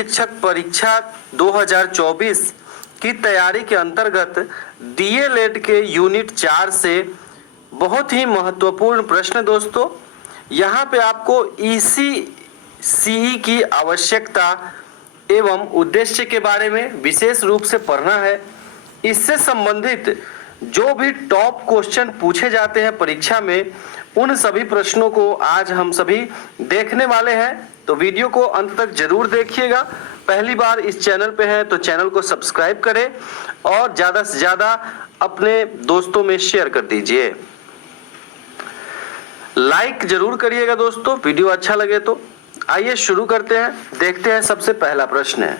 शिक्षक परीक्षा 2024 की तैयारी के अंतर्गत डीएलएड के यूनिट 4 से बहुत ही महत्वपूर्ण प्रश्न दोस्तों। यहाँ पे आपको ईसीसीई की आवश्यकता एवं उद्देश्य के बारे में विशेष रूप से पढ़ना है। इससे संबंधित जो भी टॉप क्वेश्चन पूछे जाते हैं परीक्षा में, उन सभी प्रश्नों को आज हम सभी देखने वाले हैं। तो वीडियो को अंत तक जरूर देखिएगा। पहली बार इस चैनल पे हैं तो चैनल को सब्सक्राइब करें और ज्यादा से ज्यादा अपने दोस्तों में शेयर कर दीजिए। लाइक जरूर करिएगा दोस्तों, वीडियो अच्छा लगे तो। आइए शुरू करते हैं। देखते हैं, सबसे पहला प्रश्न है,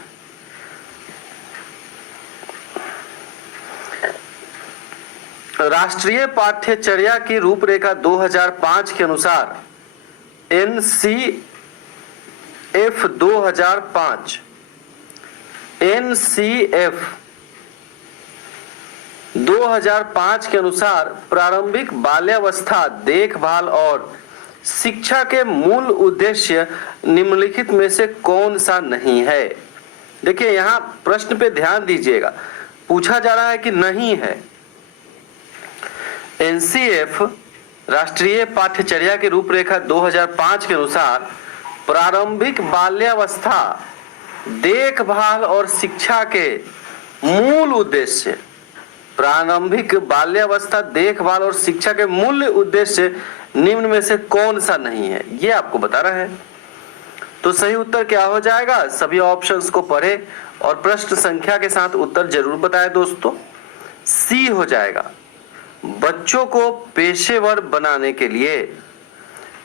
राष्ट्रीय पाठ्यचर्या की रूपरेखा 2005 के अनुसार एनसीएफ 2005 के अनुसार प्रारंभिक बाल्यावस्था देखभाल और शिक्षा के मूल उद्देश्य निम्नलिखित में से कौन सा नहीं है। देखिए यहाँ प्रश्न पे ध्यान दीजिएगा, पूछा जा रहा है कि नहीं है। एनसीएफ राष्ट्रीय पाठ्यचर्या की रूपरेखा 2005 के अनुसार प्रारंभिक बाल्यावस्था देखभाल और शिक्षा के मूल उद्देश्य, प्रारंभिक बाल्यावस्था देखभाल और शिक्षा के मूल उद्देश्य निम्न में से कौन सा नहीं है, ये आपको बता रहा है। तो सही उत्तर क्या हो जाएगा? सभी ऑप्शंस को पढ़े और प्रश्न संख्या के साथ उत्तर जरूर बताएं दोस्तों। सी हो जाएगा। बच्चों को पेशेवर बनाने के लिए,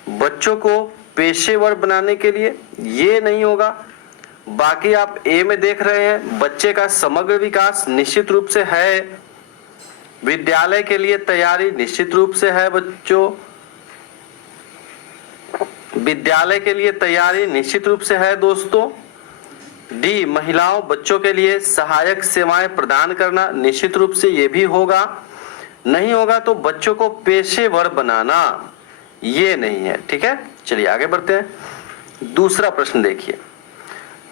बच्चों को पेशेवर बनाने के लिए, ये नहीं होगा। बाकी आप ए में देख रहे हैं, बच्चे का समग्र विकास निश्चित रूप से है। विद्यालय के लिए तैयारी निश्चित रूप से है बच्चों, विद्यालय के लिए तैयारी निश्चित रूप से है दोस्तों। डी महिलाओं बच्चों के लिए सहायक सेवाएं प्रदान करना निश्चित रूप से ये भी होगा। नहीं होगा तो बच्चों को पेशेवर बनाना, ये नहीं है। ठीक है, चलिए आगे बढ़ते हैं। दूसरा प्रश्न देखिए,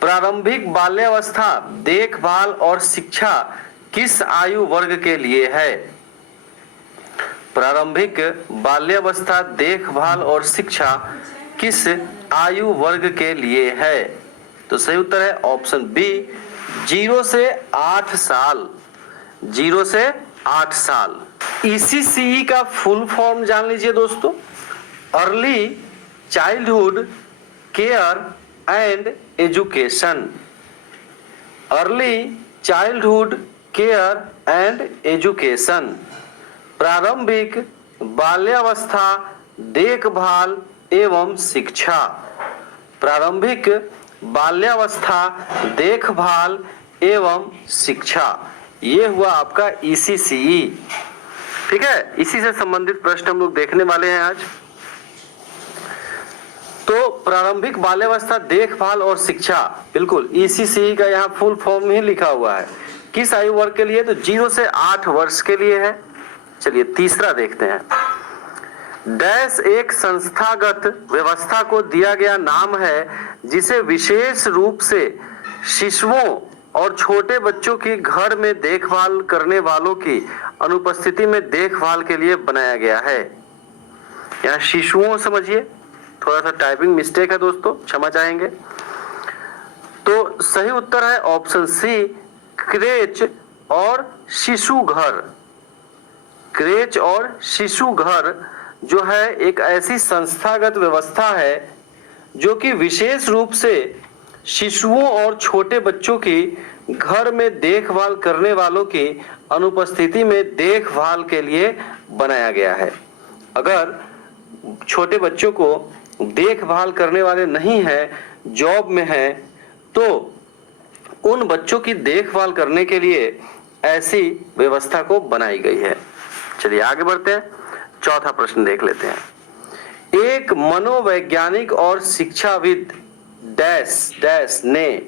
प्रारंभिक बाल्यावस्था देखभाल और शिक्षा किस आयु वर्ग के लिए है? प्रारंभिक बाल्यावस्था देखभाल और शिक्षा किस आयु वर्ग के लिए है? तो सही उत्तर है ऑप्शन बी, 0 से 8 साल। 0 से 8 साल। ईसीसीई का फुल फॉर्म जान लीजिए दोस्तों, early childhood care and education. Early childhood care and education, प्रारंभिक बाल्यावस्था देखभाल एवं शिक्षा। प्रारंभिक बाल्यावस्था देखभाल एवं शिक्षा, ये हुआ आपका ईसीसीई। ठीक है, इसी से संबंधित प्रश्न हम लोग देखने वाले हैं आज। तो प्रारंभिक बाल्यावस्था देखभाल और शिक्षा, बिल्कुल ईसीसीई का यहाँ फुल फॉर्म ही लिखा हुआ है। किस आयु वर्ग के लिए? तो 0 से 8 वर्ष के लिए है। चलिए तीसरा देखते हैं। डैश एक संस्थागत व्यवस्था को दिया गया नाम है जिसे विशेष रूप से शिशुओं और छोटे बच्चों की घर में देखभाल करने वालों की अनुपस्थिति में देखभाल के लिए बनाया गया है। यहाँ शिशुओं समझिए, थोड़ा सा टाइपिंग मिस्टेक है दोस्तों, क्षमा चाहेंगे। तो सही उत्तर है ऑप्शन सी, क्रेच और शिशु घर। क्रेच और शिशु घर जो है एक ऐसी संस्थागत व्यवस्था है जो कि विशेष रूप से शिशुओं और छोटे बच्चों की घर में देखभाल करने वालों की अनुपस्थिति में देखभाल के लिए बनाया गया है। अगर छोटे बच्चों को देखभाल करने वाले नहीं हैं, जॉब में हैं, तो उन बच्चों की देखभाल करने के लिए ऐसी व्यवस्था को बनाई गई है। चलिए आगे बढ़ते हैं, चौथा प्रश्न देख लेते हैं। एक मनोवैज्ञानिक और शिक्षाविद डैश डैश ने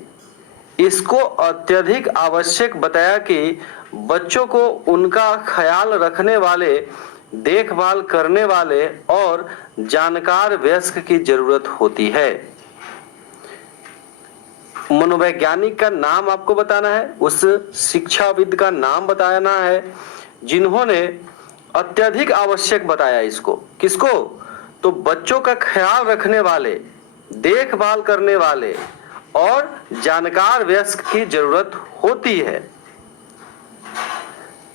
इसको अत्यधिक आवश्यक बताया कि बच्चों को उनका ख्याल रखने वाले, देखभाल करने वाले और जानकार वयस्क की जरूरत होती है। मनोवैज्ञानिक का नाम आपको बताना है, उस शिक्षाविद का नाम बताना है जिन्होंने अत्यधिक आवश्यक बताया इसको। किसको? तो बच्चों का ख्याल रखने वाले, देखभाल करने वाले और जानकार वयस्क की जरूरत होती है।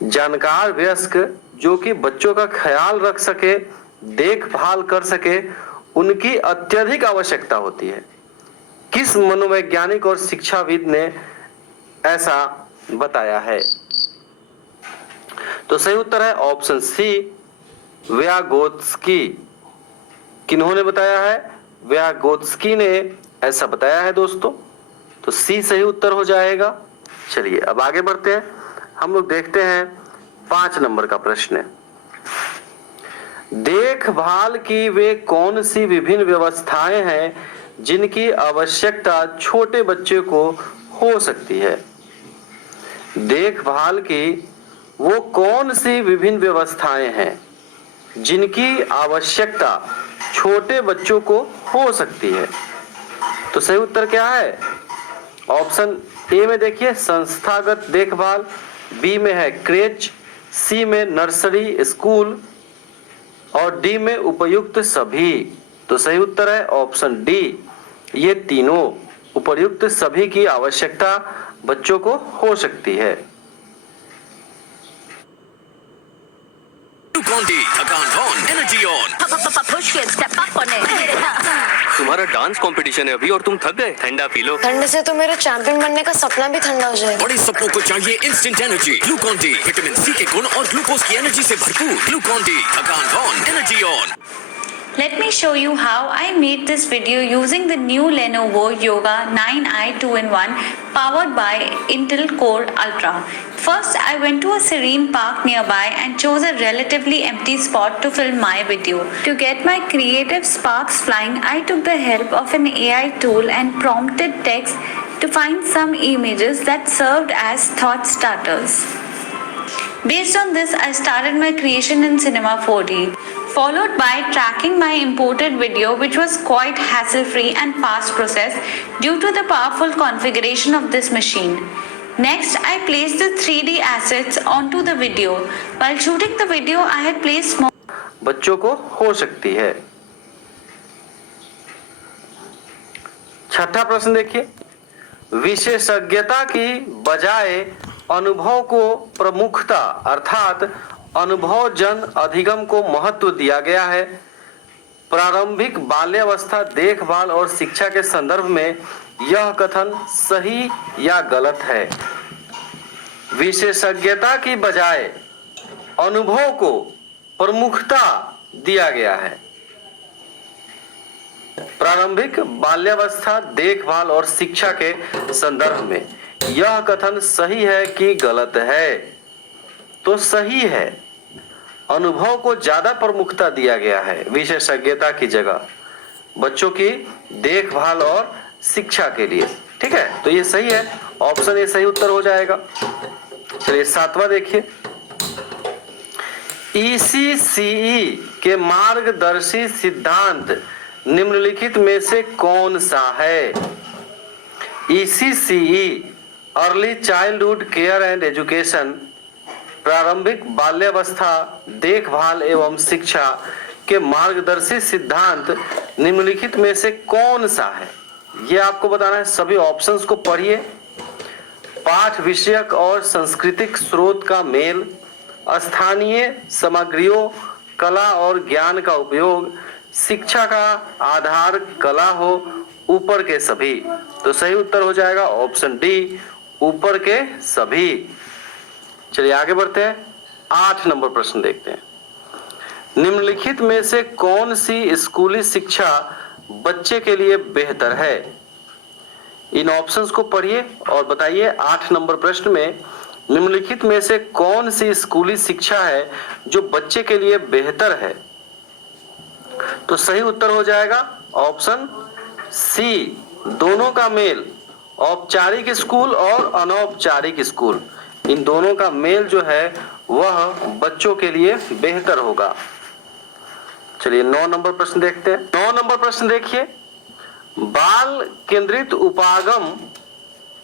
जानकार वयस्क जो कि बच्चों का ख्याल रख सके, देखभाल कर सके, उनकी अत्यधिक आवश्यकता होती है। किस मनोवैज्ञानिक और शिक्षाविद ने ऐसा बताया है? तो सही उत्तर है ऑप्शन सी, व्यागोत्स्की। किन्होंने बताया है? व्यागोत्स्की ने ऐसा बताया है दोस्तों। तो सी सही उत्तर हो जाएगा। चलिए अब आगे बढ़ते हैं, हम लोग देखते हैं 5 नंबर का प्रश्न। देखभाल की वे कौन सी विभिन्न व्यवस्थाएं हैं जिनकी आवश्यकता छोटे बच्चे को हो सकती है? देखभाल की वो कौन सी विभिन्न व्यवस्थाएं हैं जिनकी आवश्यकता छोटे बच्चों को हो सकती है? तो सही उत्तर क्या है? ऑप्शन ए में देखिए संस्थागत देखभाल, बी में है क्रेच, सी में नर्सरी स्कूल और डी में उपयुक्त सभी। तो सही उत्तर है ऑप्शन डी, ये तीनों उपयुक्त सभी की आवश्यकता बच्चों को हो सकती है। तुम्हारा डांस कंपटीशन है अभी और तुम थक गए, ठंडा पी लो। ठंड से तो मेरे चैंपियन बनने का सपना भी ठंडा हो जाएगा। बड़े सपनों को चाहिए instant energy. Glucon D vitamin C के गुण और ग्लूकोज की एनर्जी से भरपूर। ग्लूकॉन-डी, थकान on, energy on. Let me show you how I made this video using the new Lenovo Yoga 9i 2-in-1 powered by Intel Core Ultra. First, I went to a serene park nearby and chose a relatively empty spot to film my video. To get my creative sparks flying, I took the help of an AI tool and prompted text to find some images that served as thought starters. Based on this, I started my creation in Cinema 4D, followed by tracking my imported video, which was quite hassle-free and fast-processed due to the powerful configuration of this machine. Next, I placed the 3D assets onto the video. While shooting the video, I had placed small बच्चों को हो सकती है। छठा प्रश्न देखिए, विशेषज्ञता की बजाय अनुभव को प्रमुखता अर्थात अनुभव जन अधिगम को महत्व दिया गया है। प्रारंभिक बाल्यावस्था देखभाल और शिक्षा के संदर्भ में यह कथन सही या गलत है? विशेषज्ञता की बजाय अनुभव को प्रमुखता दिया गया है। प्रारंभिक बाल्यावस्था देखभाल और शिक्षा के संदर्भ में यह कथन सही है कि गलत है? तो सही है, अनुभव को ज्यादा प्रमुखता दिया गया है विशेषज्ञता की जगह बच्चों की देखभाल और शिक्षा के लिए। ठीक है, तो ये सही है, ऑप्शन ए सही उत्तर हो जाएगा। चलिए 7वां देखिए, ECCE के मार्गदर्शी सिद्धांत निम्नलिखित में से कौन सा है? ECCE early childhood care and education प्रारंभिक बाल्यावस्था देखभाल एवं शिक्षा के मार्गदर्शी सिद्धांत निम्नलिखित में से कौन सा है? ये आपको बताना है। सभी ऑप्शंस को पढ़िए। पाठ विषयक और सांस्कृतिक स्रोत का मेल, स्थानीय सामग्रियों, कला और ज्ञान का उपयोग, शिक्षा का आधार कला हो, ऊपर के सभी। तो सही उत्तर हो जाएगा ऑप्शन डी, ऊपर के सभी। चलिए आगे बढ़ते हैं, 8 नंबर प्रश्न देखते हैं। निम्नलिखित में से कौन सी स्कूली शिक्षा बच्चे के लिए बेहतर है? इन ऑप्शंस को पढ़िए और बताइए 8 नंबर प्रश्न में निम्नलिखित में से कौन सी स्कूली शिक्षा है जो बच्चे के लिए बेहतर है? तो सही उत्तर हो जाएगा ऑप्शन सी, दोनों का मेल, औपचारिक स्कूल और अनौपचारिक स्कूल, इन दोनों का मेल जो है वह बच्चों के लिए बेहतर होगा। चलिए 9 नंबर प्रश्न देखते हैं। 9 नंबर प्रश्न देखिए, बाल केंद्रित उपागम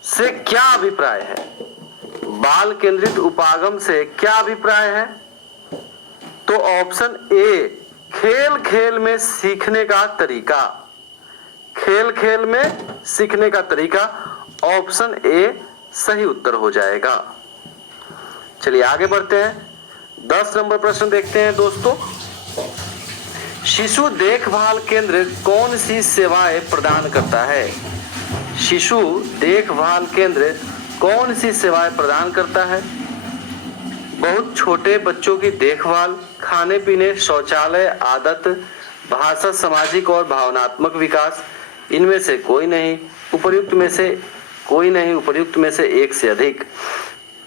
से क्या अभिप्राय है? बाल केंद्रित उपागम से क्या अभिप्राय है? तो ऑप्शन ए, खेल खेल में सीखने का तरीका। खेल खेल में सीखने का तरीका, ऑप्शन ए सही उत्तर हो जाएगा। चलिए आगे बढ़ते हैं। 10 नंबर प्रश्न देखते हैं दोस्तों। शिशु देखभाल केंद्र कौन सी सेवाएं प्रदान करता है? शिशु देखभाल केंद्र कौन सी सेवाएं प्रदान करता है? बहुत छोटे बच्चों की देखभाल, खाने पीने, शौचालय, आदत, भाषा, सामाजिक और भावनात्मक विकास, इनमें से कोई नहीं, उपर्युक्त में से कोई नहीं, उपर्युक्त में से एक से अधिक।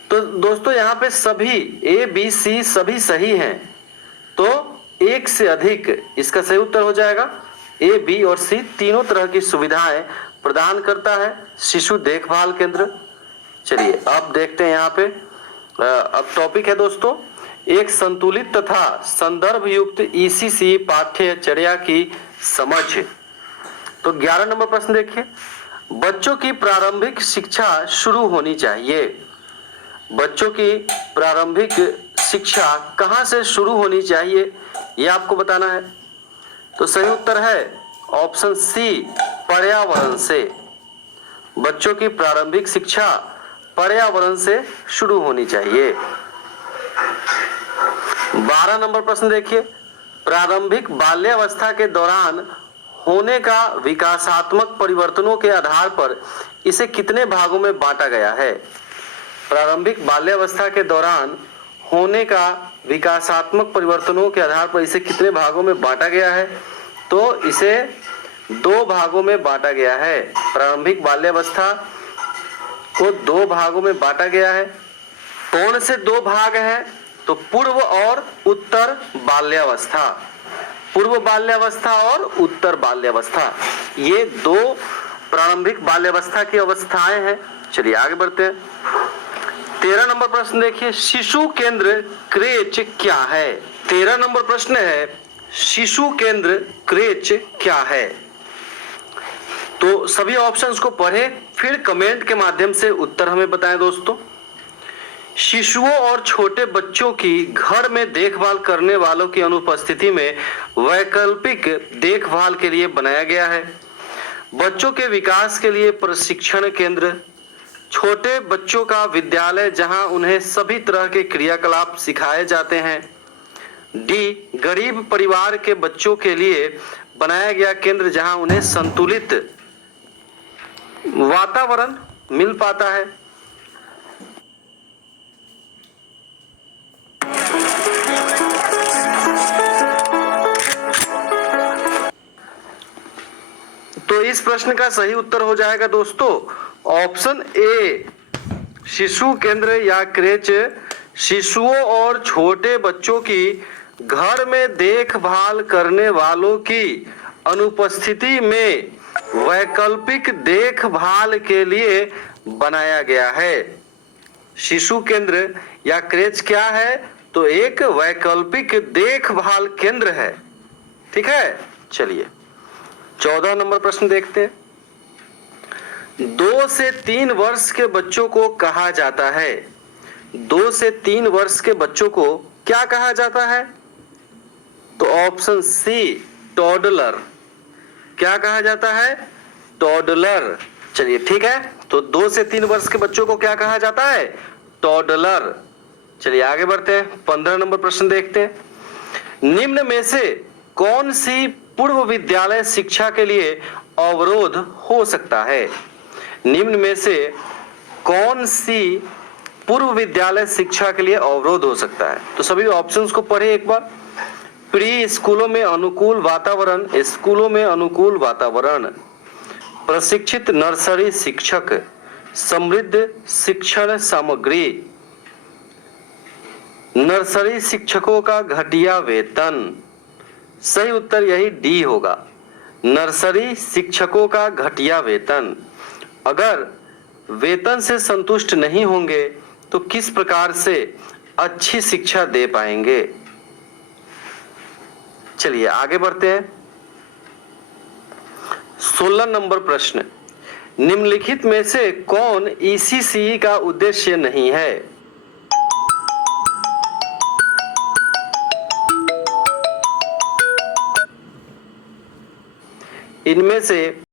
तो दोस्तों यहाँ पे सभी ए बी सी सभी सही हैं, तो एक से अधिक इसका सही उत्तर हो जाएगा। ए बी और सी तीनों तरह की सुविधाएं प्रदान करता है शिशु देखभाल केंद्र। चलिए अब देखते हैं यहाँ पे अब टॉपिक है दोस्तों, एक संतुलित तथा संदर्भ युक्त ईसीसी पाठ्यचर्या की समझ। तो 11 नंबर प्रश्न देखिए, बच्चों की प्रारंभिक शिक्षा शुरू होनी चाहिए। बच्चों की प्रारंभिक शिक्षा कहाँ से शुरू होनी चाहिए, ये आपको बताना है। तो सही उत्तर है ऑप्शन सी, पर्यावरण से। बच्चों की प्रारंभिक शिक्षा पर्यावरण से शुरू होनी चाहिए। 12 नंबर प्रश्न देखिए, प्रारंभिक बाल्यावस्था के दौरान होने का विकासात्मक परिवर्तनों के आधार पर इसे कितने भागों में बांटा गया है? प्रारंभिक बाल्यावस्था के दौरान होने का विकासात्मक परिवर्तनों के आधार पर इसे कितने भागों में बांटा गया है? तो इसे 2 भागों में बांटा गया है। प्रारंभिक बाल्यावस्था को 2 भागों में बांटा गया है। कौन से 2 भाग हैं? तो पूर्व और उत्तर बाल्यावस्था। पूर्व बाल्यावस्था और उत्तर बाल्यावस्था, ये 2 प्रारंभिक बाल्यावस्था की अवस्थाएं हैं। चलिए आगे बढ़ते हैं। 13 नंबर प्रश्न देखिए, शिशु केंद्र क्रेच क्या है? 13 नंबर प्रश्न है, शिशु केंद्र क्रेच क्या है? तो सभी ऑप्शंस को पढ़ें, फिर कमेंट के माध्यम से उत्तर हमें बताएं दोस्तों। शिशुओं और छोटे बच्चों की घर में देखभाल करने वालों की अनुपस्थिति में वैकल्पिक देखभाल के लिए बनाया गया है। बच्चों के विकास के लिए प्रशिक्षण केंद्र, छोटे बच्चों का विद्यालय जहां उन्हें सभी तरह के क्रियाकलाप सिखाए जाते हैं। डी, गरीब परिवार के बच्चों के लिए बनाया गया केंद्र जहां उन्हें संतुलित वातावरण मिल पाता है। तो इस प्रश्न का सही उत्तर हो जाएगा दोस्तों ऑप्शन ए, शिशु केंद्र या क्रेच शिशुओं और छोटे बच्चों की घर में देखभाल करने वालों की अनुपस्थिति में वैकल्पिक देखभाल के लिए बनाया गया है। शिशु केंद्र या क्रेच क्या है? तो एक वैकल्पिक देखभाल केंद्र है। ठीक है, चलिए 14 नंबर प्रश्न देखते हैं। 2 से 3 वर्ष के बच्चों को कहा जाता है? 2 से 3 वर्ष के बच्चों को क्या कहा जाता है? तो ऑप्शन सी, टॉडलर। क्या कहा जाता है? टॉडलर। चलिए ठीक है, तो 2 से 3 वर्ष के बच्चों को क्या कहा जाता है? टॉडलर। चलिए आगे बढ़ते हैं। 15 नंबर प्रश्न देखते हैं। निम्न में से कौन सी पूर्व विद्यालय शिक्षा के लिए अवरोध हो सकता है? निम्न में से कौन सी पूर्व विद्यालय शिक्षा के लिए अवरोध हो सकता है? तो सभी ऑप्शंस को पढ़े एक बार। प्री स्कूलों में अनुकूल वातावरण, स्कूलों में अनुकूल वातावरण, प्रशिक्षित नर्सरी शिक्षक, समृद्ध शिक्षण सामग्री, नर्सरी शिक्षकों का घटिया वेतन। सही उत्तर यही डी होगा, नर्सरी शिक्षकों का घटिया वेतन। अगर वेतन से संतुष्ट नहीं होंगे तो किस प्रकार से अच्छी शिक्षा दे पाएंगे? चलिए आगे बढ़ते हैं। 16 नंबर प्रश्न, निम्नलिखित में से कौन ईसीसी का उद्देश्य नहीं है? इनमें से